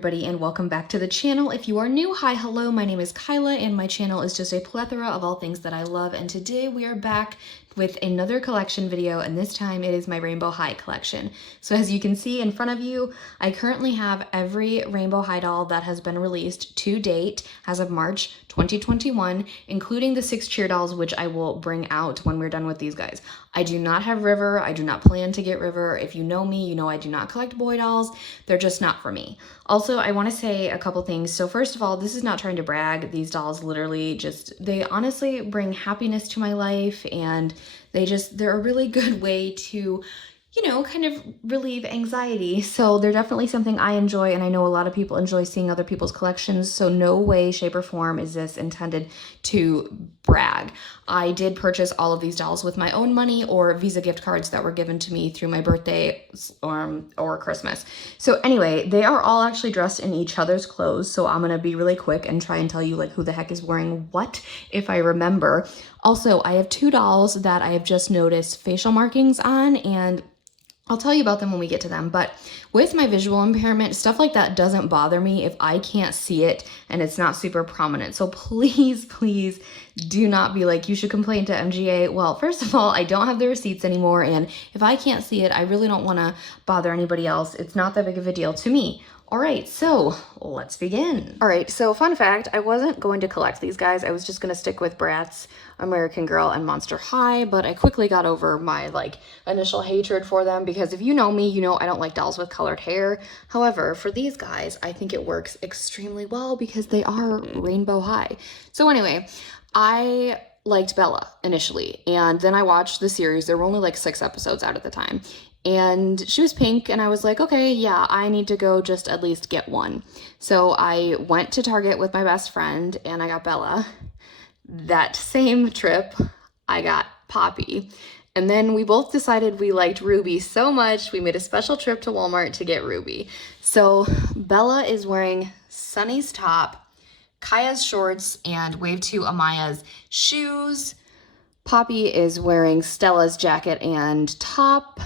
everybody, and welcome back to the channel. If you are new, hi, hello, my name is Kyla, and my channel is just a plethora of all things that I love, and today we are back with another collection video, and this time it is my Rainbow High collection. So as you can see in front of you, I currently have every Rainbow High doll that has been released to date as of March 2021, including the 6 cheer dolls, which I will bring out when we're done with these guys. I do not have River. I do not plan to get River. If you know me, you know I do not collect boy dolls. They're just not for me. Also, I want to say a couple things. So first of all, this is not trying to brag. These dolls literally they honestly bring happiness to my life, and they're a really good way to, you know, kind of relieve anxiety. So they're definitely something I enjoy, and I know a lot of people enjoy seeing other people's collections, so no way, shape, or form is this intended to brag. I did purchase all of these dolls with my own money or Visa gift cards that were given to me through my birthday or Christmas. So anyway, they are all actually dressed in each other's clothes, so I'm gonna be really quick and try and tell you like who the heck is wearing what if I remember. Also, I have 2 dolls that I have just noticed facial markings on, and I'll tell you about them when we get to them, but with my visual impairment, stuff like that doesn't bother me if I can't see it and it's not super prominent. So please, please do not be like, you should complain to MGA. Well, first of all, I don't have the receipts anymore, and if I can't see it, I really don't want to bother anybody else. It's not that big of a deal to me. All right, so let's begin. All right, so fun fact, I wasn't going to collect these guys. I was just gonna stick with Bratz, American Girl, and Monster High, but I quickly got over my initial hatred for them because if you know me, you know I don't like dolls with colored hair. However, for these guys, I think it works extremely well because they are Rainbow High. So anyway, I liked Bella initially, and then I watched the series. There were only like 6 episodes out at the time. And she was pink, and I was like, okay, yeah, I need to go just at least get one. So I went to Target with my best friend, and I got Bella. That same trip, I got Poppy. And then we both decided we liked Ruby so much, we made a special trip to Walmart to get Ruby. So Bella is wearing Sunny's top, Kaya's shorts, and Wave 2 Amaya's shoes. Poppy is wearing Stella's jacket and top,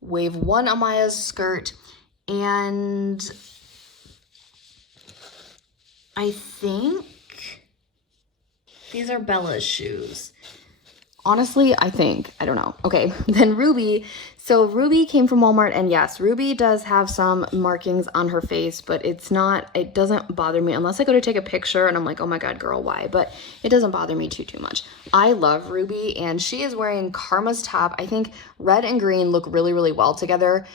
Wave 1 Amaya's skirt, and I think these are Bella's shoes. Honestly, I don't know. Okay, then Ruby. So Ruby came from Walmart, and yes, Ruby does have some markings on her face, but it doesn't bother me unless I go to take a picture and I'm like, oh my God, girl, why? But it doesn't bother me too much. I love Ruby, and she is wearing Karma's top. I think red and green look really, really well together.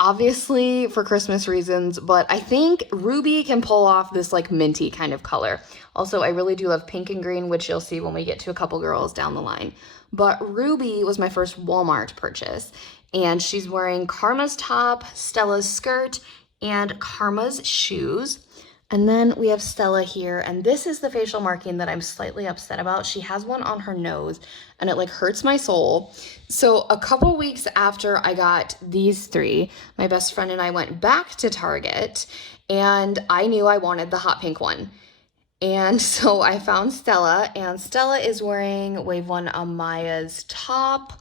Obviously for Christmas reasons, but I think Ruby can pull off this like minty kind of color. Also, I really do love pink and green, which you'll see when we get to a couple girls down the line. But Ruby was my first Walmart purchase, and she's wearing Karma's top, Stella's skirt, and Karma's shoes. And then we have Stella here, and this is the facial marking that I'm slightly upset about. She has one on her nose, and it like hurts my soul. So a couple weeks after I got these 3, my best friend and I went back to Target, and I knew I wanted the hot pink one. And so I found Stella, and Stella is wearing Wave 1 Amaya's top,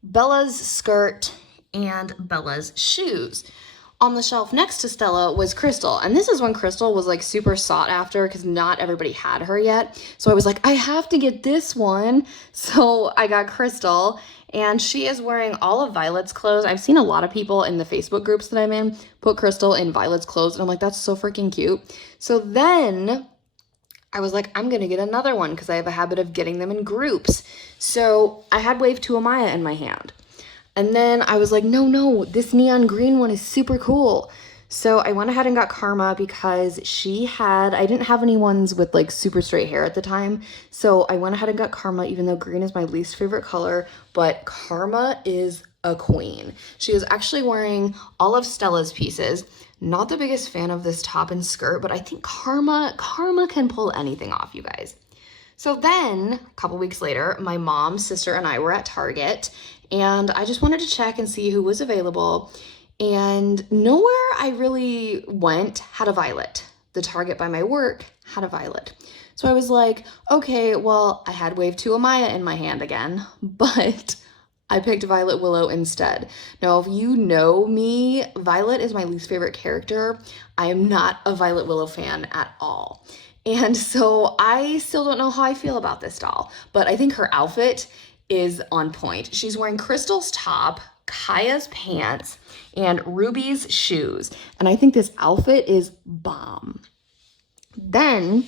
Bella's skirt, and Bella's shoes. On the shelf next to Stella was Crystal, and this is when Crystal was like super sought after because not everybody had her yet. So I was like, I have to get this one. So I got Crystal, and she is wearing all of Violet's clothes. I've seen a lot of people in the Facebook groups that I'm in put Crystal in Violet's clothes, and I'm like, that's so freaking cute. So then I was like, I'm gonna get another one because I have a habit of getting them in groups. So I had Wave 2 Amaya in my hand. And then I was like, no, this neon green one is super cool. So I went ahead and got Karma because I didn't have any ones with like super straight hair at the time. So I went ahead and got Karma, even though green is my least favorite color, but Karma is a queen. She is actually wearing all of Stella's pieces. Not the biggest fan of this top and skirt, but I think Karma can pull anything off, you guys. So then a couple weeks later, my mom, sister, and I were at Target, and I just wanted to check and see who was available, and nowhere I really went had a Violet. The Target by my work had a Violet. So I was like, okay, well, I had Wave 2 Amaya in my hand again, but I picked Violet Willow instead. Now, if you know me, Violet is my least favorite character. I am not a Violet Willow fan at all. And so I still don't know how I feel about this doll, but I think her outfit is on point. She's wearing Crystal's top, Kaya's pants, and Ruby's shoes. And I think this outfit is bomb. Then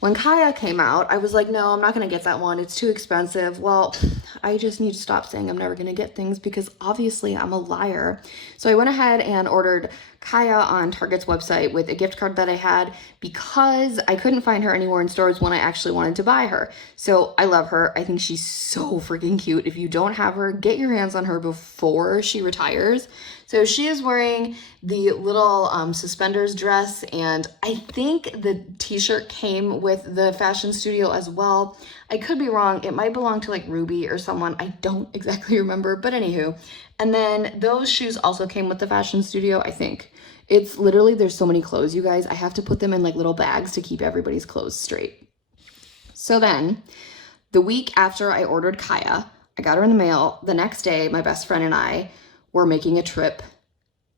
when Kaya came out, I was like, no, I'm not going to get that one. It's too expensive. Well, I just need to stop saying I'm never going to get things because obviously I'm a liar. So I went ahead and ordered Kaya on Target's website with a gift card that I had because I couldn't find her anywhere in stores when I actually wanted to buy her. So I love her. I think she's so freaking cute. If you don't have her, get your hands on her before she retires. So she is wearing the little suspenders dress, and I think the t-shirt came with the fashion studio as well. I could be wrong. It might belong to like Ruby or someone. I don't exactly remember, but anywho. And then those shoes also came with the fashion studio, I think. It's literally, there's so many clothes, you guys. I have to put them in like little bags to keep everybody's clothes straight. So then, the week after I ordered Kaya, I got her in the mail. The next day, my best friend and I were making a trip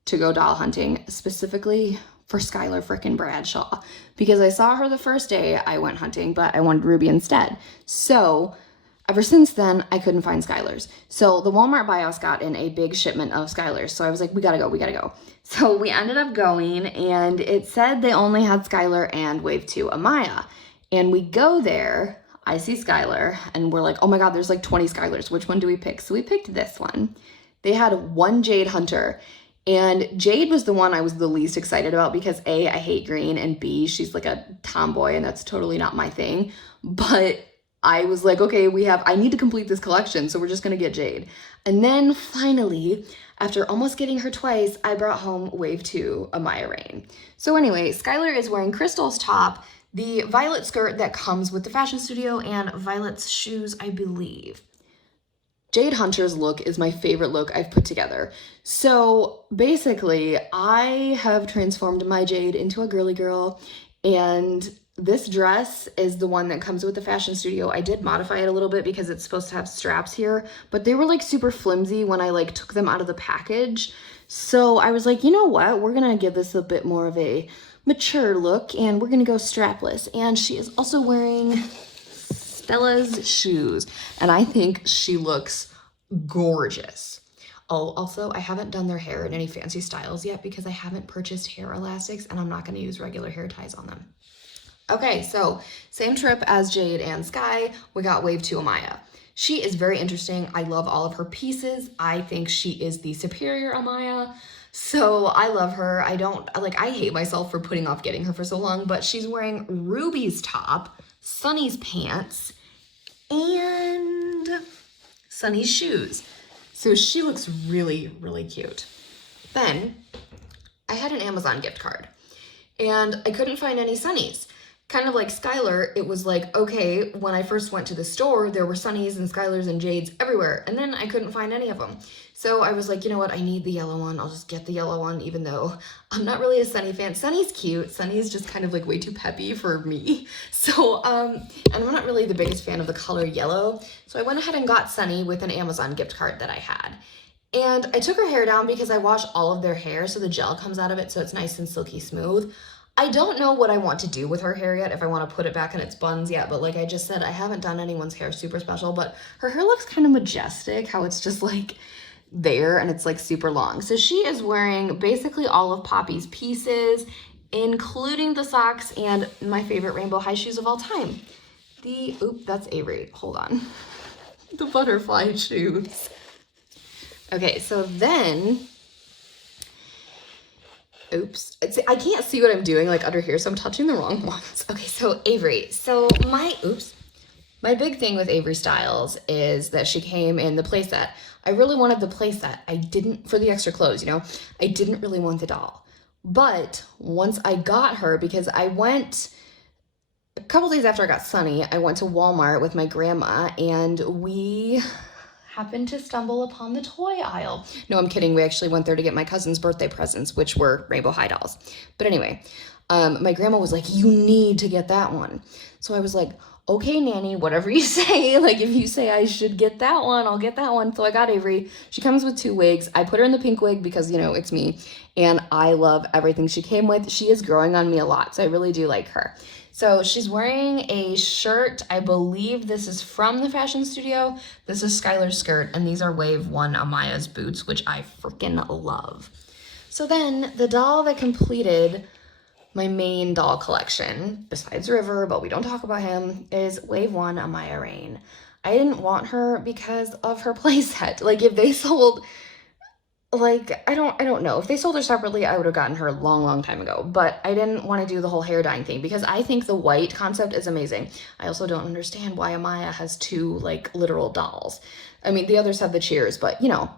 to go doll hunting, specifically for Skylar frickin' Bradshaw, because I saw her the first day I went hunting, but I wanted Ruby instead. So ever since then, I couldn't find Skylar's. So the Walmart BIOS got in a big shipment of Skylar's. So I was like, we gotta go. So we ended up going, and it said they only had Skylar and Wave 2 Amaya. And we go there, I see Skylar, and we're like, oh my God, there's like 20 Skylars. Which one do we pick? So we picked this one. They had one Jade Hunter, and Jade was the one I was the least excited about because A, I hate green, and B, she's like a tomboy, and that's totally not my thing. But I was like, okay, I need to complete this collection, so we're just gonna get Jade. And then finally, after almost getting her twice, I brought home Wave 2 Amaya Rain. So anyway, Skylar is wearing Crystal's top, the violet skirt that comes with the fashion studio, and Violet's shoes, I believe. Jade Hunter's look is my favorite look I've put together. So basically, I have transformed my Jade into a girly girl, and this dress is the one that comes with the fashion studio. I did modify it a little bit because it's supposed to have straps here, but they were like super flimsy when I like took them out of the package. So I was like, you know what? We're gonna give this a bit more of a mature look, and we're gonna go strapless. And she is also wearing Stella's shoes, and I think she looks gorgeous. Oh, also, I haven't done their hair in any fancy styles yet because I haven't purchased hair elastics, and I'm not going to use regular hair ties on them. Okay, so same trip as Jade and Sky, we got Wave 2 Amaya. She is very interesting. I love all of her pieces. I think she is the superior Amaya. So I love her. I hate myself for putting off getting her for so long, but she's wearing Ruby's top, Sunny's pants, and Sunny's shoes. So she looks really, really cute. Then I had an Amazon gift card, and I couldn't find any Sunnies. Kind of like Skylar, it was like, okay, when I first went to the store, there were Sunnies and Skylars and Jades everywhere, and then I couldn't find any of them. So I was like, you know what, I need the yellow one. I'll just get the yellow one, even though I'm not really a Sunny fan. Sunny's cute. Sunny's just kind of like way too peppy for me. So, and I'm not really the biggest fan of the color yellow. So I went ahead and got Sunny with an Amazon gift card that I had. And I took her hair down because I wash all of their hair, so the gel comes out of it, so it's nice and silky smooth. I don't know what I want to do with her hair yet, if I want to put it back in its buns yet, but like I just said, I haven't done anyone's hair super special, but her hair looks kind of majestic, how it's just like there and it's like super long. So she is wearing basically all of Poppy's pieces, including the socks and my favorite rainbow high shoes of all time. That's Avery, hold on. The butterfly shoes. Okay, so then, I can't see what I'm doing like under here, so I'm touching the wrong ones. Okay, so Avery. So my big thing with Avery Styles is that she came in the playset. I really wanted the playset. I didn't, for the extra clothes, you know, I didn't really want the doll. But once I got her, because I went, a couple days after I got Sunny, I went to Walmart with my grandma, and we happened to stumble upon the toy aisle. No, I'm kidding. We actually went there to get my cousin's birthday presents, which were Rainbow High dolls. But anyway, my grandma was like, you need to get that one. So I was like, okay, nanny, whatever you say. Like, if you say I should get that one, I'll get that one. So I got Avery. She comes with 2 wigs. I put her in the pink wig because, you know, it's me. And I love everything she came with. She is growing on me a lot, so I really do like her. So she's wearing a shirt. I believe this is from the fashion studio. This is Skylar's skirt, and these are Wave 1 Amaya's boots, which I freaking love. So then the doll that completed my main doll collection, besides River, but we don't talk about him, is Wave 1 Amaya Rain. I didn't want her because of her playset. Like, if they sold, like, I don't know. If they sold her separately, I would have gotten her a long time ago. But I didn't want to do the whole hair dyeing thing because I think the white concept is amazing. I also don't understand why Amaya has 2, like, literal dolls. I mean, the others have the cheers, but, you know.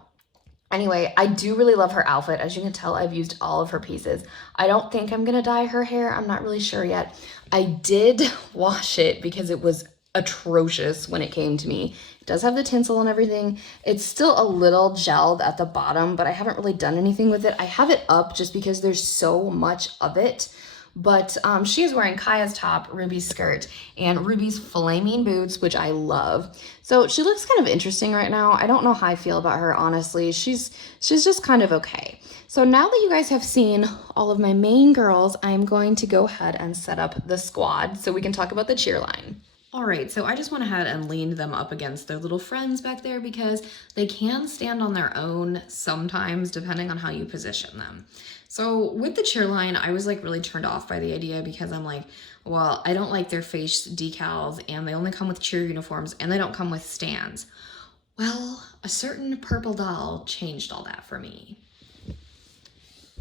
Anyway, I do really love her outfit. As you can tell, I've used all of her pieces. I don't think I'm gonna dye her hair. I'm not really sure yet. I did wash it because it was atrocious when it came to me. It does have the tinsel and everything. It's still a little gelled at the bottom, but I haven't really done anything with it. I have it up just because there's so much of it. But she is wearing Kaya's top, Ruby's skirt, and Ruby's flaming boots, which I love. So she looks kind of interesting right now. I don't know how I feel about her, honestly. She's just kind of okay. So now that you guys have seen all of my main girls, I'm going to go ahead and set up the squad so we can talk about the cheer line. All right, so I just went ahead and leaned them up against their little friends back there because they can stand on their own sometimes depending on how you position them. So with the cheer line, I was like really turned off by the idea because I'm like, well, I don't like their face decals and they only come with cheer uniforms and they don't come with stands. Well, a certain purple doll changed all that for me.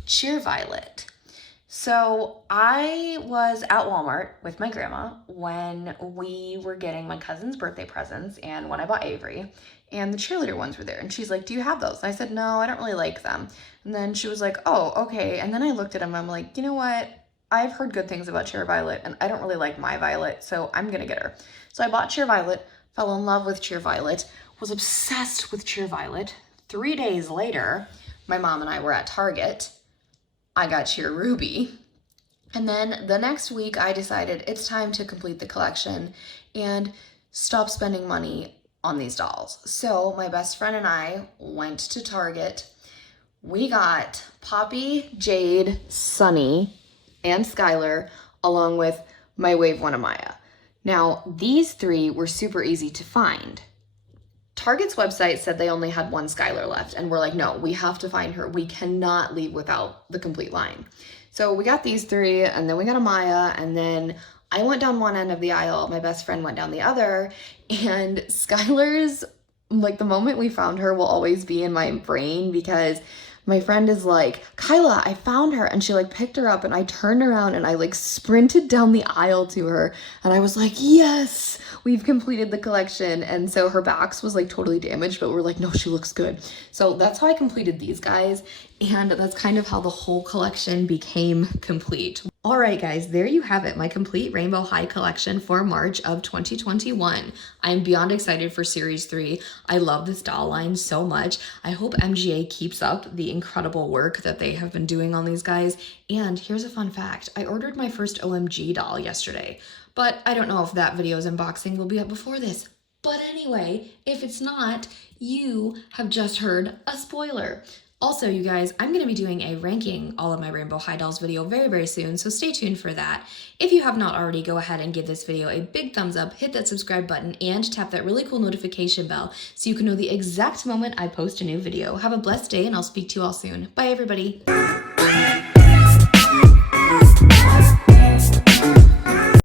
Cheer Violet. So I was at Walmart with my grandma when we were getting my cousin's birthday presents and when I bought Avery, and the cheerleader ones were there. And she's like, do you have those? And I said, no, I don't really like them. And then she was like, oh, okay. And then I looked at them and I'm like, you know what? I've heard good things about Cheer Violet and I don't really like my Violet, so I'm gonna get her. So I bought Cheer Violet, fell in love with Cheer Violet, was obsessed with Cheer Violet. 3 days later, my mom and I were at Target. I got Cheer Ruby. And then the next week I decided it's time to complete the collection and stop spending money on these dolls. So my best friend and I went to Target. We got Poppy, Jade, Sunny, and Skylar, along with my Wave 1 Amaya. Now, these 3 were super easy to find. Target's website said they only had 1 Skylar left, and we're like, no, we have to find her. We cannot leave without the complete line. So we got these 3, and then we got Amaya, and then I went down one end of the aisle, my best friend went down the other, and Skylar's, like, the moment we found her will always be in my brain because my friend is like, Kyla, I found her. And she like picked her up and I turned around and I like sprinted down the aisle to her. And I was like, yes, we've completed the collection. And so her box was like totally damaged, but we're like, no, she looks good. So that's how I completed these guys. And that's kind of how the whole collection became complete. All right, guys, there you have it, my complete Rainbow High collection for March of 2021. I'm beyond excited for Series 3. I love this doll line so much. I hope MGA keeps up the incredible work that they have been doing on these guys. And here's a fun fact. I ordered my first OMG doll yesterday, but I don't know if that video's unboxing will be up before this. But anyway, if it's not, you have just heard a spoiler. Also, you guys, I'm going to be doing a ranking all of my Rainbow High dolls video very, very soon, so stay tuned for that. If you have not already, go ahead and give this video a big thumbs up, hit that subscribe button, and tap that really cool notification bell so you can know the exact moment I post a new video. Have a blessed day, and I'll speak to you all soon. Bye, everybody.